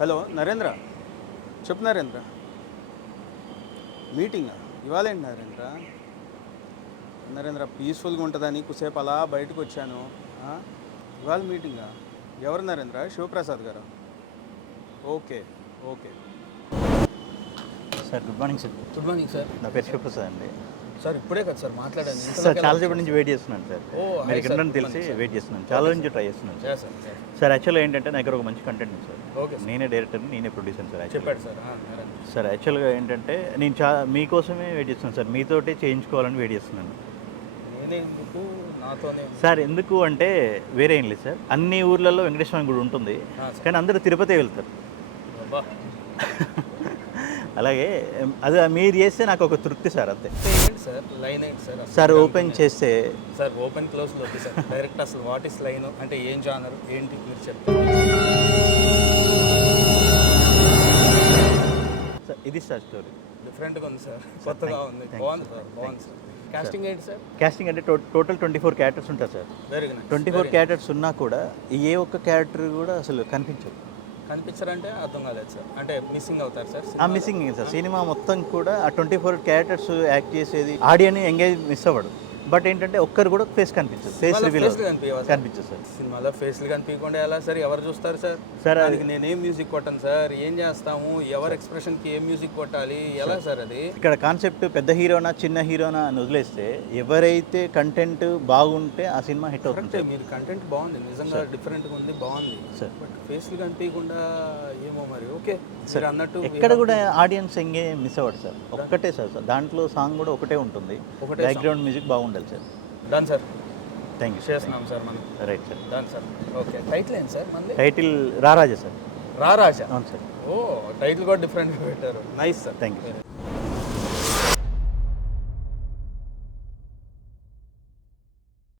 Hello Narendra, చెప్పు నరేంద్ర. మీటింగా ఇవాళ ఏంటి నరేంద్ర? నరేంద్ర పీస్ఫుల్గా ఉంటుందని కుసేపు అలా బయటకు వచ్చాను. ఆ? ఇవాళ మీటింగా? ఎవరు నరేంద్ర? శివప్రసాద్ గారు? Okay okay. Sir good morning sir. Good morning sir. నా పేరు శివప్రసాద్ అండి. సార్ ఇప్పుడే కదా సార్ మాట్లాడాను. సార్ చాలా సేపటి నుంచి వెయిట్ చేస్తున్నాను సార్. ఓ, మీరు హాయ్ ఇక్కడ సార్. తెలిసి వెయిట్ చేస్తున్నాను, చాలా నుంచి ట్రై చేస్తున్నాను సార్. సార్ సార్ యాక్చువల్గా ఏంటంటే నా దగ్గర ఒక మంచి కంటెంట్ ఉంది సార్. Okay sir. నేనే డైరెక్టర్, నేనే ప్రొడ్యూసర్ సార్. చెప్పాడు సార్. సార్ యాక్చువల్గా ఏంటంటే నేను మీకోసమే వెయిట్ చేస్తున్నాను సార్, మీతోటే చేయించుకోవాలని వెయిట్ చేస్తున్నాను నేనే ఎందుకు నాతోనే సార్. ఎందుకు అంటే వేరే ఏం లేదు సార్, అన్ని ఊర్లలో వెంకటేశ్వర స్వామి గుడి ఉంటుంది, కానీ అందరూ తిరుపతి వెళ్తారు. అబ్బా. అలాగే అది మీరు చేస్తే నాకు ఒక తృప్తి సార్, అంతే. ఏంటి సార్ లైన్ ఏంటి సార్? సార్ ఓపెన్ చేస్తే సార్ ఓపెన్ క్లోజ్లో వద్దు సార్, డైరెక్ట్ అసలు వాట్ ఇస్ లైన్ అంటే ఏం జానర్ ఏంటి మీరు చెప్తారు. సార్ ఇది సార్ స్టోరీ డిఫరెంట్గా ఉంది సార్, కొత్తగా ఉంది, బాగుంది సార్, బాగుంది సార్. కాస్టింగ్ ఏంటి సార్? కాస్టింగ్ అంటే టోటల్ 24 క్యారెక్టర్స్ ఉంటారు సార్. Very good. 24 క్యారెక్టర్స్ ఉన్నా కూడా ఏ ఒక్క క్యారెక్టర్ కూడా అసలు కనిపించదు. కనిపించారంటే అర్థం కాలేదు సార్, అంటే మిస్సింగ్ అవుతారు సార్. ఆ మిస్సింగ్ సార్, సినిమా మొత్తం కూడా ఆ 24 క్యారెక్టర్స్ యాక్ట్ చేసేది ఆడియన్ ఎంగేజ్ మిస్ అవ్వడు. బట్ ఏంటంటే ఒక్కరు కూడా ఫేస్ కనిపించదు, ఫేస్ రివీల్ కనిపించదు సార్. సినిమాలో ఫేస్లు కనిపించకుండా ఎలా సార్, ఎవరు చూస్తారు సార్? సార్ దానికి నేనేం మ్యూజిక్ కొట్టాను సార్, ఏం చేస్తాము, ఎవరు ఎక్స్ప్రెషన్కి ఏం మ్యూజిక్ కొట్టాలి, ఎలా సార్ అది? ఇక్కడ కాన్సెప్ట్ పెద్ద హీరోనా చిన్న హీరోనా అని వదిలేస్తే ఎవరైతే కంటెంట్ బాగుంటే ఆ సినిమా హిట్ అవుతుంది. మీరు కంటెంట్ బాగుంది, నిజంగా డిఫరెంట్గా ఉంది, బాగుంది సార్. బట్ ఫేస్లు కనిపించకుండా ఏమో మరి. ఓకే సార్ అన్నట్టు ఎక్కడ కూడా ఆడియన్స్ ఎంగే మిస్ అవ్వడు సార్, ఒక్కటే సార్. దాంట్లో సాంగ్ కూడా ఒకటే ఉంటుంది, బ్యాక్గ్రౌండ్ మ్యూజిక్ బాగుండాలి sir. Done sir, thank you. చేస్తున్నాం సార్ మనం. Right sir. Done sir. Okay, title ఏంటి సార్ మనది? Title రారాజా sir. రారాజా. అవును సార్. ఓ, టైటిల్ కూడా డిఫరెంట్గా పెట్టారు. Nice sir. Thank you.